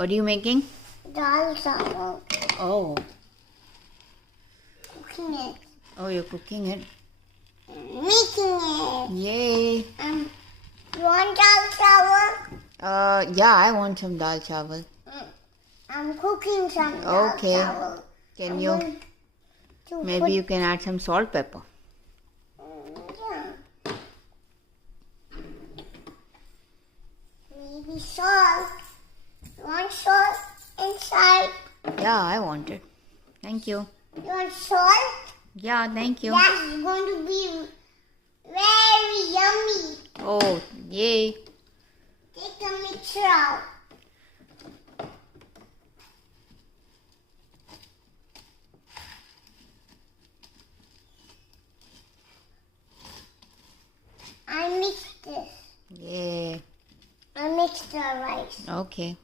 What are you making? Dal chawal. Oh. Cooking it. Oh, you're cooking it. Making it. Yay. You want dal chawal? Yeah, I want some dal chawal. I'm cooking some dal Okay. chawal. Can you? Maybe you can add some salt, pepper. Yeah. Maybe salt. You want salt inside? Yeah, I want it. Thank you. You want salt? Yeah, thank you. That's going to be very yummy. Oh, yay. Take the mixture out. I mixed this. Yay. I mixed the rice. Okay.